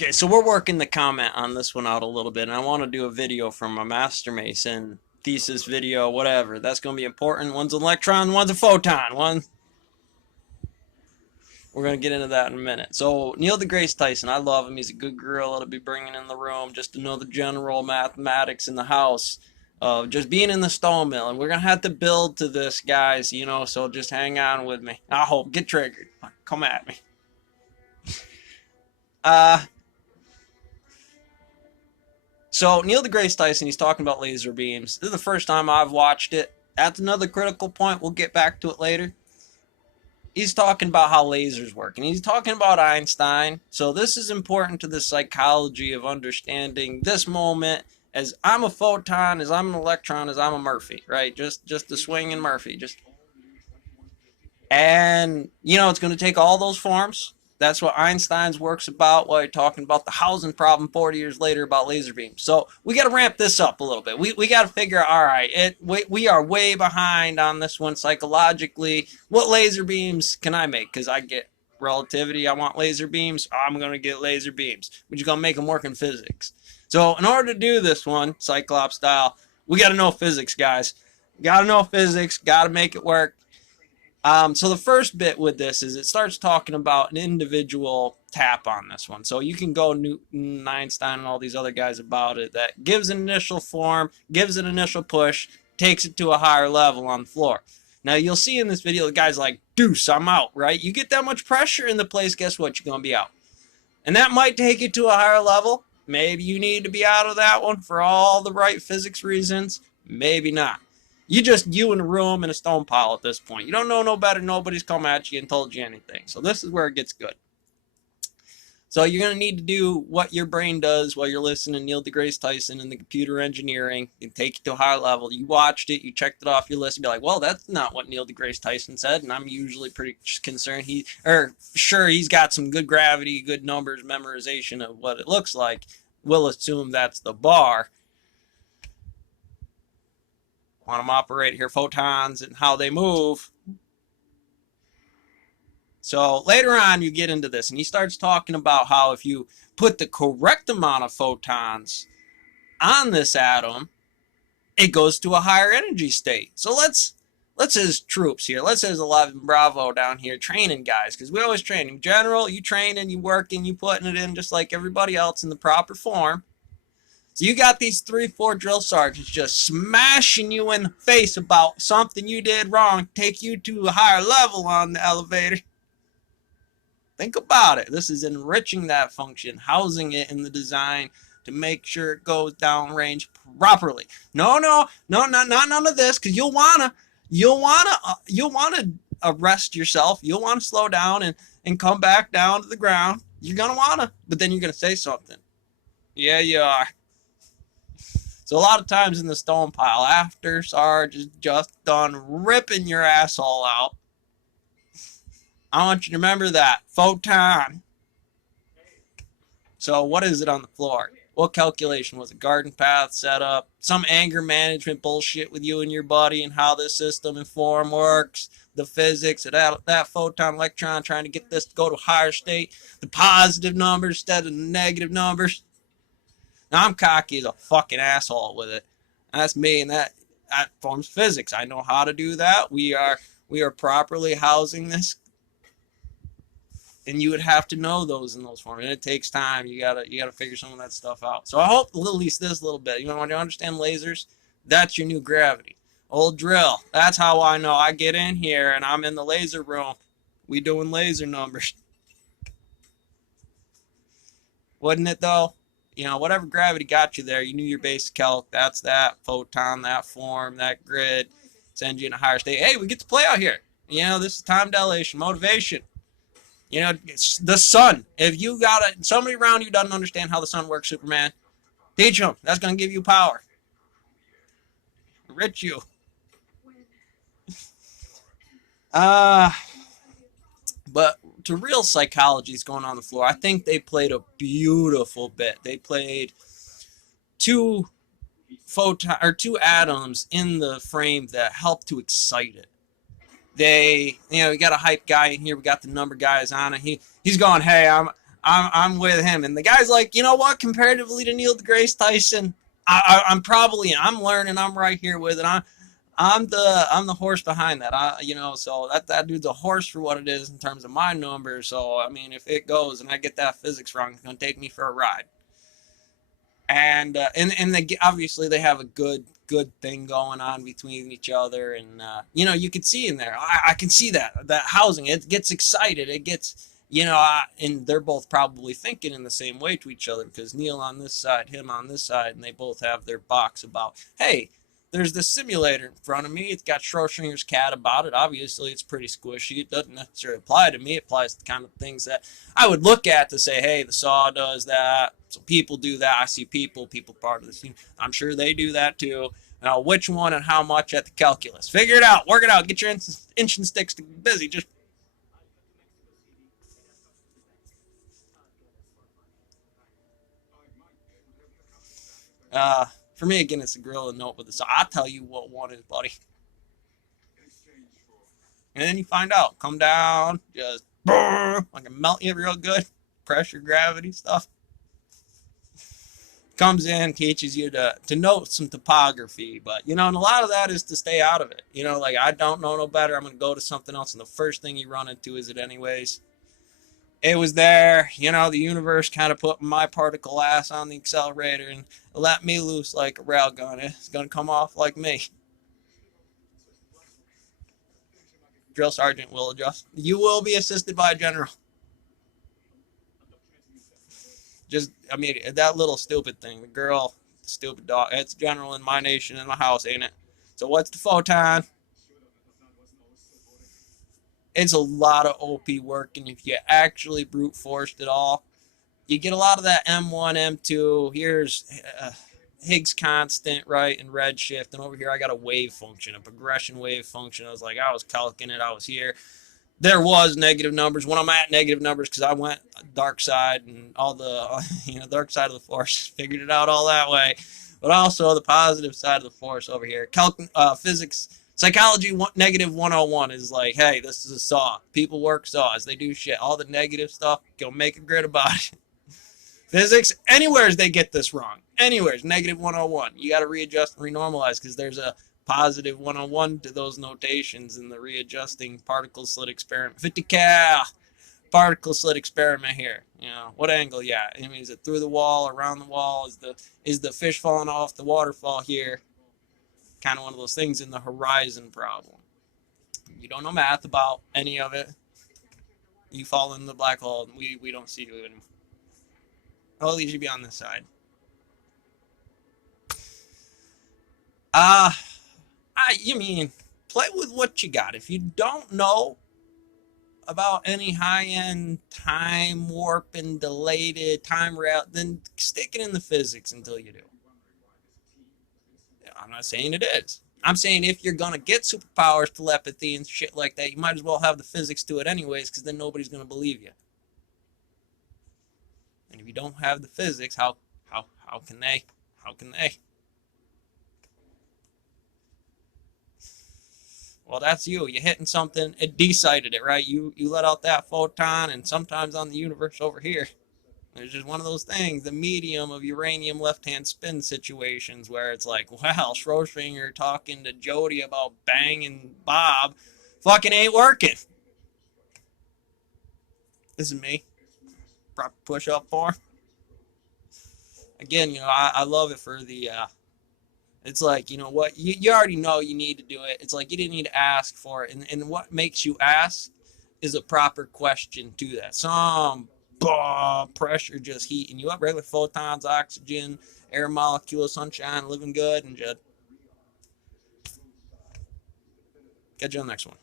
Okay, so we're working the comment on this one out a little bit, and I want to do a video from my Master Mason thesis video, whatever. That's going to be important. One's an electron, one's a photon. We're going to get into that in a minute. So Neil deGrasse Tyson, I love him. He's a good gorilla to be bringing in the room just to know the general mathematics in the house of just being in the stone mill. And we're going to have to build to this, guys, so just hang on with me. I hope. Get triggered. Come at me. So Neil deGrasse Tyson, he's talking about laser beams. This is the first time I've watched it. That's another critical point. We'll get back to it later. He's talking about how lasers work, and he's talking about Einstein. So this is important to the psychology of understanding this moment as I'm a photon, as I'm an electron, as I'm a Murphy, right? Just the swinging Murphy. And, it's going to take all those forms. That's what Einstein's work's about while you're talking about the housing problem 40 years later about laser beams. So we got to ramp this up a little bit. We got to figure out, all right, we are way behind on this one psychologically. What laser beams can I make? Because I get relativity. I want laser beams. I'm going to get laser beams. We're just going to make them work in physics. So in order to do this one, Cyclops style, we got to know physics, guys. Got to know physics. Got to make it work. So the first bit with this is it starts talking about an individual tap on this one. So you can go Newton, Einstein, and all these other guys about it. That gives an initial form, gives an initial push, takes it to a higher level on the floor. Now you'll see in this video the guy's like, deuce, I'm out, right? You get that much pressure in the place, guess what? You're going to be out. And that might take you to a higher level. Maybe you need to be out of that one for all the right physics reasons. Maybe not. You in a room in a stone pile at this point. You don't know no better. Nobody's come at you and told you anything. So this is where it gets good. So you're going to need to do what your brain does while you're listening to Neil deGrasse Tyson and the computer engineering and take it to a higher level. You watched it. You checked it off your list. And be like, well, that's not what Neil deGrasse Tyson said. And I'm usually pretty concerned. He's got some good gravity, good numbers, memorization of what it looks like. We'll assume that's the bar. Quantum operate here, photons and how they move. So later on you get into this and he starts talking about how if you put the correct amount of photons on this atom, it goes to a higher energy state. So let's as troops here, let's as 11 Bravo down here training guys, because we always train. In general, you train and you work and you putting it in just like everybody else in the proper form. So you got these 3-4 drill sergeants just smashing you in the face about something you did wrong, take you to a higher level on the elevator. Think about it. This is enriching that function, housing it in the design to make sure it goes downrange properly. No, not none of this, because you'll wanna arrest yourself. You'll want to slow down and come back down to the ground. You're gonna wanna, but then you're gonna say something. Yeah, you are. So a lot of times in the stone pile, after Sarge is just done ripping your asshole out, I want you to remember that. Photon. So what is it on the floor? What calculation was it? Garden path set up? Some anger management bullshit with you and your buddy and how this system and form works? The physics of that photon electron trying to get this to go to a higher state? The positive numbers instead of the negative numbers? Now, I'm cocky as a fucking asshole with it. That's me, and that forms physics. I know how to do that. We are properly housing this, and you would have to know those in those forms. And it takes time. You gotta figure some of that stuff out. So I hope at least this little bit. You want to understand lasers? That's your new gravity. Old drill. That's how I know. I get in here and I'm in the laser room. We doing laser numbers. Wouldn't it though? Whatever gravity got you there, you knew your basic calc. That's that photon, that form, that grid. Send you in a higher state. Hey, we get to play out here. This is time dilation, motivation. It's the sun. If you got somebody around you doesn't understand how the sun works, Superman, teach them. That's going to give you power. Enrich you. But to real psychology is going on the floor. I think they played a beautiful bit. They played two atoms in the frame that helped to excite it. We got a hype guy in here. We got the number guys on it. He's going, hey, I'm with him. And the guy's like, you know what? Comparatively to Neil deGrasse Tyson, I'm learning. I'm right here with it. I'm the horse behind that. So that dude's a horse for what it is in terms of my numbers. So I mean, if it goes and I get that physics wrong, it's gonna take me for a ride. And obviously they have a good thing going on between each other, and you can see in there. I can see that housing. It gets excited. It gets and they're both probably thinking in the same way to each other, because Neil on this side, him on this side, and they both have their box about, hey, there's this simulator in front of me. It's got Schrodinger's cat about it. Obviously, it's pretty squishy. It doesn't necessarily apply to me. It applies to the kind of things that I would look at to say, hey, the saw does that. So people do that. I see people part of this team. I'm sure they do that too. Now, which one and how much at the calculus? Figure it out. Work it out. Get your inch and sticks busy. Just for me, again, it's a gorilla note with the saw. I'll tell you what one is, buddy. And then you find out. Come down, just like a melt you real good. Pressure, gravity stuff. Comes in, teaches you to note some topography, but and a lot of that is to stay out of it. Like, I don't know no better. I'm gonna go to something else, and the first thing you run into is it anyways. It was there, the universe kind of put my particle ass on the accelerator and let me loose like a railgun. It's gonna come off like me. Drill sergeant will adjust. You will be assisted by a general. Just, I mean, that little stupid thing, the girl, the stupid dog, it's general in my nation, in my house, ain't it? So what's the photon? It's a lot of OP work, and if you actually brute forced it all, you get a lot of that M1, M2. Here's Higgs constant, right, and redshift, and over here I got a wave function, a progression wave function. I was calcing it, I was here. There was negative numbers when I'm at negative numbers, because I went dark side and all the dark side of the force, figured it out all that way. But also the positive side of the force over here. Physics, psychology negative 101 is like, hey, this is a saw. People work saws. They do shit. All the negative stuff, go make a grid about it. Physics, anywheres they get this wrong. Anywheres, negative 101. You got to readjust and renormalize, because there's a positive 101 to those notations in the readjusting particle slit experiment. 50 cal particle slit experiment here. What angle? Yeah, I mean, is it through the wall, around the wall? Is the fish falling off the waterfall here? Kind of one of those things in the horizon problem. You don't know math about any of it. You fall in the black hole, and we don't see you anymore. Oh, at least you be on this side. You mean, play with what you got. If you don't know about any high-end time warp and delayed time route, then stick it in the physics until you do. I'm not saying it is. I'm saying if you're going to get superpowers, telepathy, and shit like that, you might as well have the physics to it anyways, because then nobody's going to believe you. And if you don't have the physics, how can they? How can they? Well, that's you. You're hitting something. It decided it, right? You let out that photon, and sometimes on the universe over here, there's just one of those things, the medium of uranium left-hand spin situations, where it's like, well, Schrodinger talking to Jody about banging Bob fucking ain't working. This is me. Proper push-up form. Again, I love it for the... It's like, what? You already know you need to do it. It's like you didn't need to ask for it. And what makes you ask is a proper question to that. Some pressure just heating you up. Regular photons, oxygen, air molecules, sunshine, living good, and just catch you on the next one.